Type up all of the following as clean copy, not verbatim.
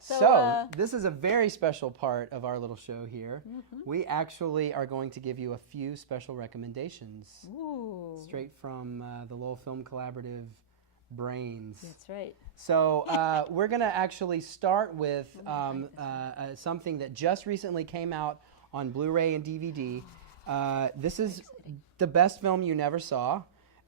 So this is a very special part of our little show here. We actually are going to give you a few special recommendations straight from the Lowell Film Collaborative brains. That's right. So we're going to actually start with something that just recently came out on Blu-ray and DVD. This is the best film you never saw.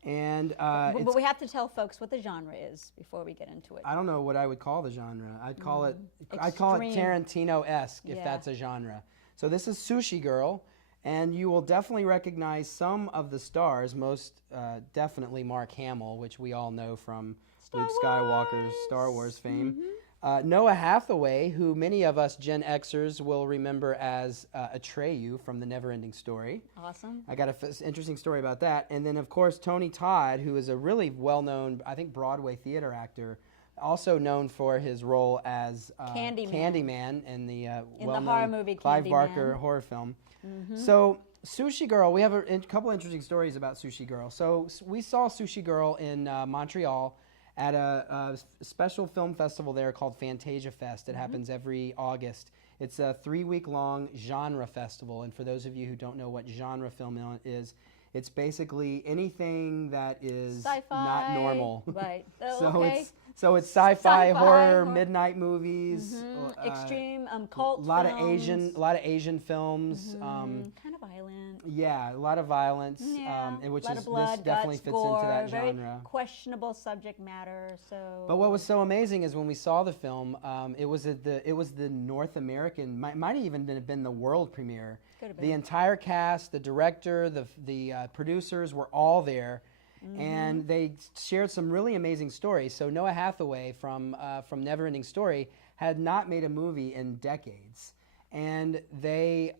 And but we have to tell folks what the genre is before we get into it. I don't know what I would call the genre. I'd call it Tarantino-esque if that's a genre. So this is Sushi Girl, and you will definitely recognize some of the stars, most definitely Mark Hamill, which we all know from Luke Skywalker's Star Wars fame. Noah Hathaway, who many of us Gen Xers will remember as Atreyu from The Neverending Story. Awesome. I got an interesting story about that. And then, of course, Tony Todd, who is a really well-known, I think, Broadway theater actor, also known for his role as Candyman in the well-known horror movie Clive Candyman. Barker horror film. So Sushi Girl, we have a couple interesting stories about Sushi Girl. So we saw Sushi Girl in Montreal at a special film festival there called Fantasia Fest. It happens every August. It's a 3-week-long genre festival, and for those of you who don't know what genre film is, it's basically anything that is not normal. Right. So it's sci-fi, horror, midnight movies, extreme cult films. A lot of Asian films. Kind of violent. Yeah, a lot of violence. Yeah, which a lot is of blood, this definitely guts, fits gore, into that very genre. Questionable subject matter. So. But what was so amazing is when we saw the film, it was the North American, might have even been the world premiere. The entire cast, the director, the producers were all there. And they shared some really amazing stories. So Noah Hathaway from Neverending Story had not made a movie in decades. And they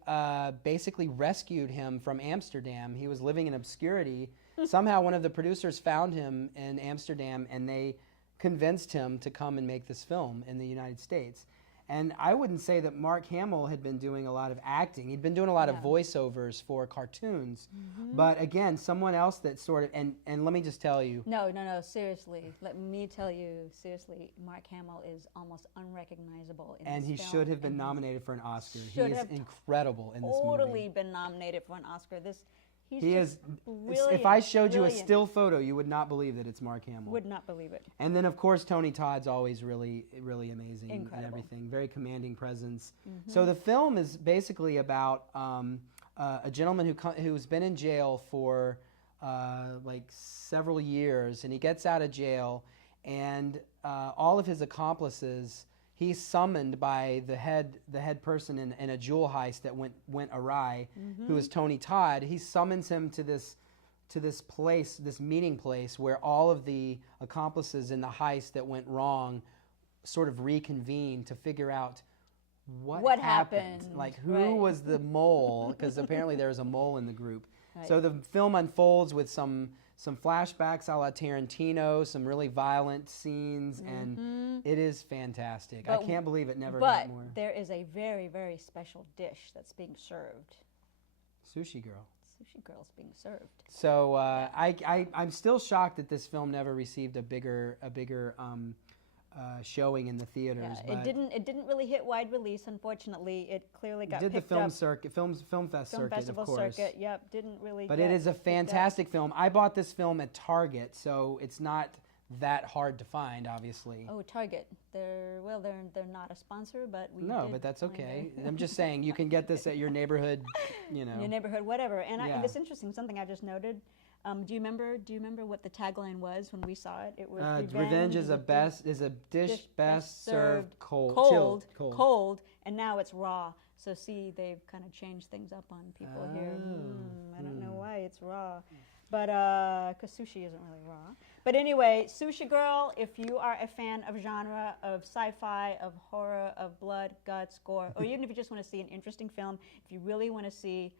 basically rescued him from Amsterdam. He was living in obscurity. Somehow one of the producers found him in Amsterdam, and they convinced him to come and make this film in the United States. And I wouldn't say that Mark Hamill had been doing a lot of acting. He'd been doing a lot of voiceovers for cartoons. But again, someone else that sort of, and let me just tell you. No, seriously. Let me tell you, seriously, Mark Hamill is almost unrecognizable in this film. And he should have been nominated for an Oscar. He is incredible in this movie. Totally been nominated for an Oscar. He is brilliant. If I showed you a still photo, you would not believe that it's Mark Hamill. Would not believe it. And then, of course, Tony Todd's always really, really amazing. Incredible. And everything. Very commanding presence. So the film is basically about a gentleman who's been in jail for like several years, and he gets out of jail, and all of his accomplices. He's summoned by the head person in a jewel heist that went awry, who is Tony Todd. He summons him to this place, this meeting place, where all of the accomplices in the heist that went wrong sort of reconvene to figure out what happened. Like who was the mole? Because apparently there was a mole in the group. Right. So the film unfolds with some flashbacks a la Tarantino, some really violent scenes, and it is fantastic. I can't believe it never got more. But there is a very, very special dish that's being served. Sushi Girl. Sushi Girl's being served. So I'm still shocked that this film never received a bigger showing in the theaters. Yeah, it didn't really hit wide release, unfortunately. It clearly got picked up. Did the film circuit, film festival festival of course. Circuit, yep, didn't really. But it is a fantastic film. I bought this film at Target, so it's not that hard to find, obviously. Oh, Target. They're not a sponsor, but we but that's okay. I'm just saying you can get this at your neighborhood, Your neighborhood, whatever. And it's interesting. Something I just noted. Do you remember what the tagline was when we saw it? It was revenge is a dish best served cold, and now it's raw. So see, they've kind of changed things up on people here. I don't know why it's raw, but because sushi isn't really raw. But anyway, Sushi Girl. If you are a fan of genre, of sci-fi, of horror, of blood, guts, gore, or even if you just want to see an interesting film, if you really want to see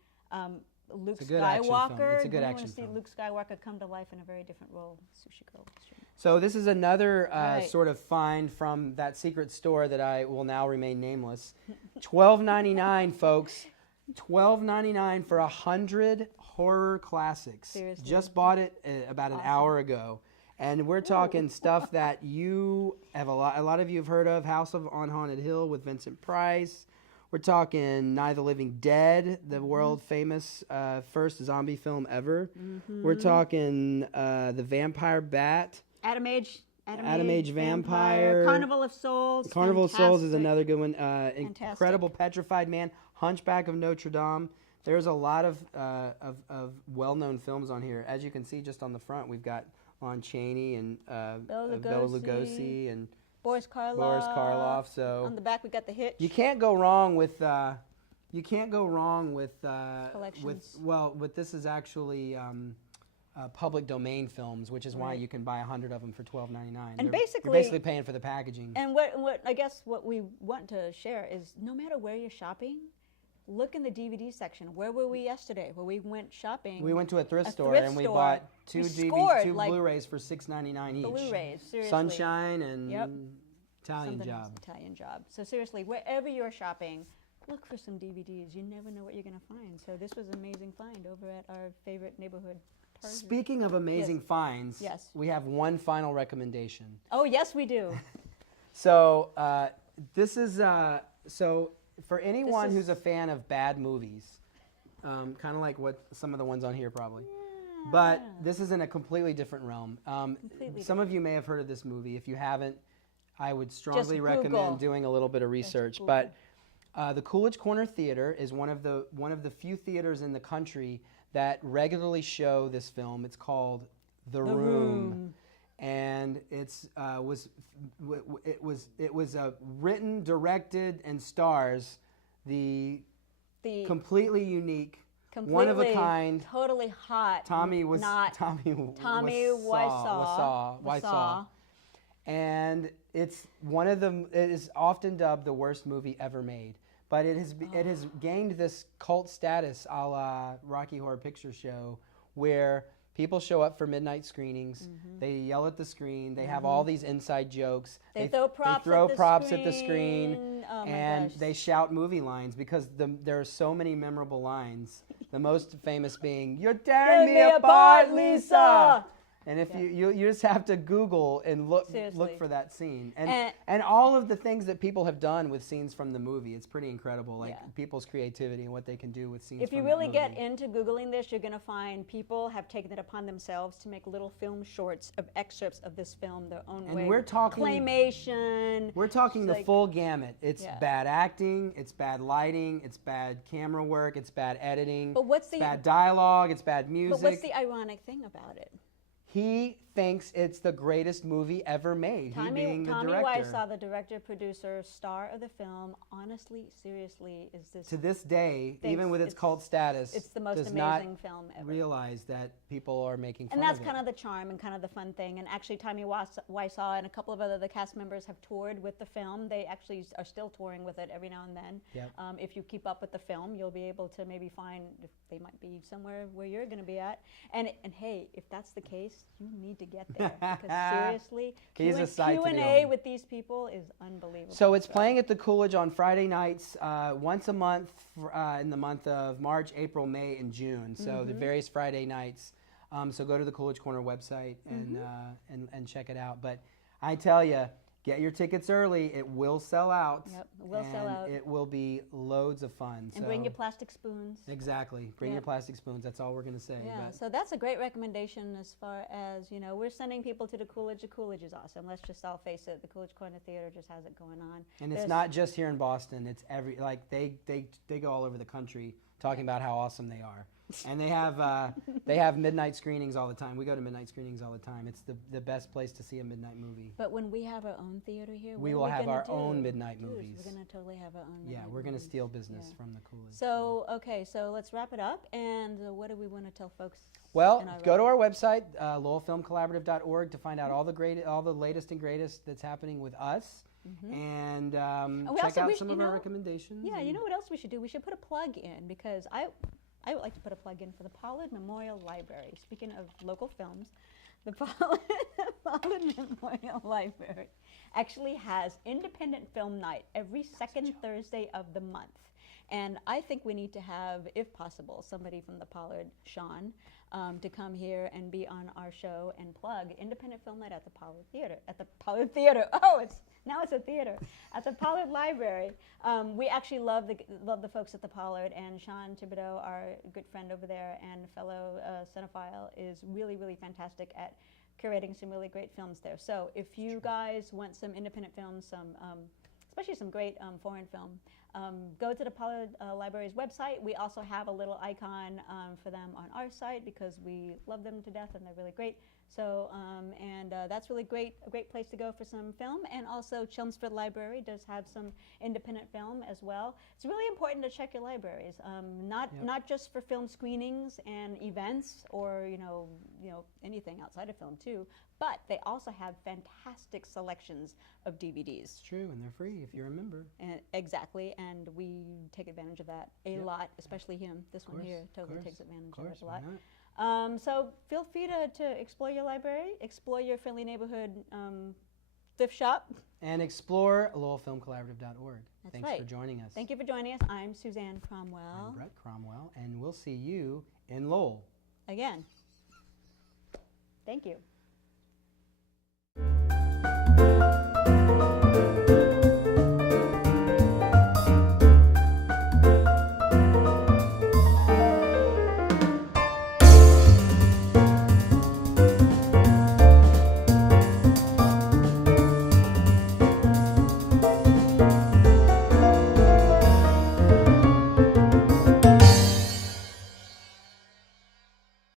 Luke Skywalker. It's a good action film. You want to see Luke Skywalker come to life in a very different role. Sushi Girl. So this is another sort of find from that secret store that I will now remain nameless. $12.99, folks. $12.99 for 100 horror classics. Seriously. Just bought it about an hour ago. And we're talking stuff that you have a lot of you have heard of. House on Haunted Hill with Vincent Price. We're talking Night of the Living Dead, the world famous first zombie film ever. We're talking The Vampire Bat. Adam Age Vampire. Carnival of Souls. Carnival of Souls is fantastic. another good one. Incredible Petrified Man. Hunchback of Notre Dame. There's a lot of well-known films on here. As you can see just on the front, we've got Lon Chaney and Bela Lugosi and Boris Karloff. So on the back we got The Hitch. you can't go wrong with Collections. with this is actually public domain films, which is why you can buy 100 of them for $12.99. And you're basically paying for the packaging. And what I guess what we want to share is no matter where you're shopping, look in the DVD section. Where were we yesterday? Where we went shopping. We went to a thrift store and we bought two Blu-rays for $6.99 each. Blu-rays, seriously. Sunshine and Italian Job. So seriously, wherever you're shopping, look for some DVDs. You never know what you're going to find. So this was an amazing find over at our favorite neighborhood Tarzan. Speaking of amazing finds, we have one final recommendation. Oh, yes, we do. So this is for anyone who's a fan of bad movies, kind of like what some of the ones on here probably. Yeah. But this is in a completely different realm. Some of you may have heard of this movie. If you haven't, I would strongly recommend doing a little bit of research. But the Coolidge Corner Theater is one of the few theaters in the country that regularly show this film. It's called The Room. And it was written, directed, and stars the completely unique, one of a kind, totally hot Tommy Wiseau. And it's it is often dubbed the worst movie ever made. But it has gained this cult status a la Rocky Horror Picture Show, where people show up for midnight screenings. They yell at the screen. They have all these inside jokes. They throw props at the screen. Oh and they shout movie lines because there are so many memorable lines. The most famous being, "You're tearing me apart, Lisa!" And if you just have to Google and look for that scene, and all of the things that people have done with scenes from the movie, it's pretty incredible. Like people's creativity and what they can do with scenes. If you really get into Googling this, you're going to find people have taken it upon themselves to make little film shorts of excerpts of this film their own way. And we're talking claymation. We're talking the full gamut. It's bad acting, it's bad lighting, it's bad camera work, it's bad editing, it's bad dialogue, it's bad music. But what's the ironic thing about it? He thinks it's the greatest movie ever made. He being the director. Tommy Wiseau, the director, producer, star of the film, honestly, seriously, is this... To this day, even with its cult status, it's the most amazing film ever. Realize that people are making fun of it. And that's kind of the charm and kind of the fun thing. And actually, Tommy Wiseau and a couple of the cast members have toured with the film. They actually are still touring with it every now and then. Yep. If you keep up with the film, you'll be able to maybe find if they might be somewhere where you're going to be at. And hey, if that's the case, you need to get there because seriously, Q&A with these people is unbelievable. So it's playing at the Coolidge on Friday nights, once a month in the month of March, April, May, and June. So the various Friday nights. So go to the Coolidge Corner website and check it out. But I tell you, get your tickets early. It will sell out. Yep, it will sell out. It will be loads of fun. And bring your plastic spoons. Exactly. Bring your plastic spoons. That's all we're going to say. Yeah, so that's a great recommendation as far as, we're sending people to the Coolidge. The Coolidge is awesome. Let's just all face it. The Coolidge Corner Theater just has it going on. And it's not just here in Boston. It's they go all over the country talking about how awesome they are. And they have midnight screenings all the time. We go to midnight screenings all the time. It's the best place to see a midnight movie. But when we have our own theater here, we will have our own midnight movies. We're going to totally have our own midnight movies. We're going to steal business from the Coolidge. So, so let's wrap it up. And what do we want to tell folks? Well, go to our website, LowellFilmCollaborative.org, to find out all the latest and greatest that's happening with us. And check out some of our recommendations. Yeah, you know what else we should do? We should put a plug in because I would like to put a plug in for the Pollard Memorial Library. Speaking of local films, the Pollard Memorial Library actually has independent film night every second Thursday of the month. And I think we need to have, if possible, somebody from the Pollard, Sean, to come here and be on our show and plug Independent Film Night at the Pollard Theater. At the Pollard Theater. Oh, now it's a theater. At the Pollard Library. We actually love the folks at the Pollard, and Sean Thibodeau, our good friend over there and fellow cinephile, is really, really fantastic at curating some really great films there. So if you guys want some independent films, especially some great foreign film, go to the Pollard Library's website. We also have a little icon for them on our site because we love them to death and they're really great. So, that's really a great place to go for some film. And also Chelmsford Library does have some independent film as well. It's really important to check your libraries, not just for film screenings and events or anything outside of film too, but they also have fantastic selections of DVDs. It's true, and they're free if you're a member. Exactly, and we take advantage of that a lot, especially him. This one here totally takes advantage of it a lot. So feel free to explore your library, explore your friendly neighborhood thrift shop. And explore LowellFilmCollaborative.org. Thanks for joining us. Thank you for joining us. I'm Suzzanne Cromwell. I'm Brett Cromwell, and we'll see you in Lowell. Again. Thank you.